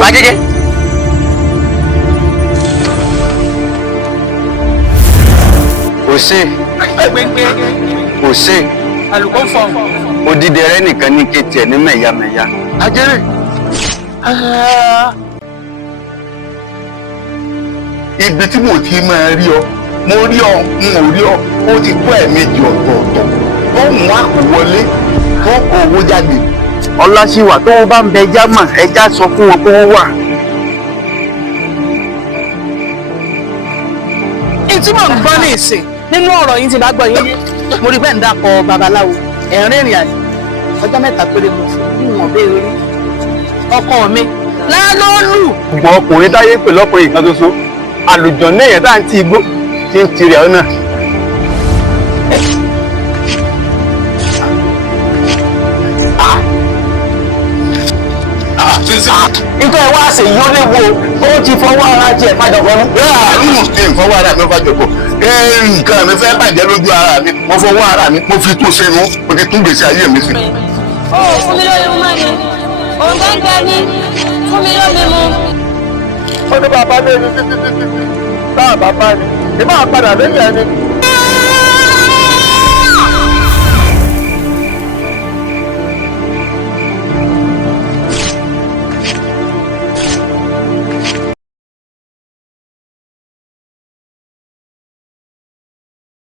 bàbá gẹ́gẹ́. Kò sí. Àlùkò fọ̀. Odídẹrẹ́ nìkan ní kété ẹ̀ ní mẹ̀yàmẹ̀yà. Ajẹ́rẹ́. Ibi tí mo ti máa rí ọ, mo rí ọ, n ò rí ọ, ó ti kó ẹ̀ẹ̀mejì ọ̀tọ̀ọ̀tọ̀. Ó mú àpò wọlé, ó kó owó jáde. Ọlásíwà tó wọ́n bá ń bẹ ẹja mọ̀ ẹja sọ fún wọn pé wọ́n wà. Ìtí mò ń gbọ́ ní ìsìn nínú ọ̀rọ̀ yín ti bá gbọ́ yín. Mo rí bẹ́ẹ̀ ń dàpọ̀ babaláwo. Ẹ̀rín ìrìn àjò. Ọjọ́ mẹ́ta péré mo fún ìwọ̀n béèrè rí. Ọkọ mi lálọ́lù. Ṣùgbọ́n ọkùnrin táyé pè lọ́kùnrin kan ṣoṣo. Àlùjọ náà yẹn tá à ń ti igbó tí ń tirẹ̀ ọ́ náà. Nítorí ẹ wá ṣe yìí ó léwu ó ti fọwọ́ ara jẹ fàjọpọ̀ ní. Nínú ṣe ìfọwọ́ ara mi fàjọpọ̀. Nǹkan mi fẹ́ bàjẹ́ lójú ara mi. Mo fọwọ́ ara mi, mo fi tó sínú, mo ti tún gbèsè ayé mi sí. Ó fún mi lórí mú mọ́ni, òun gẹ́gẹ́ ní fún mi lómi mu. Ó ní bàbá lé ní títí bá bàbá ni, ìmọ̀ àpadà lẹ́yìn ẹni.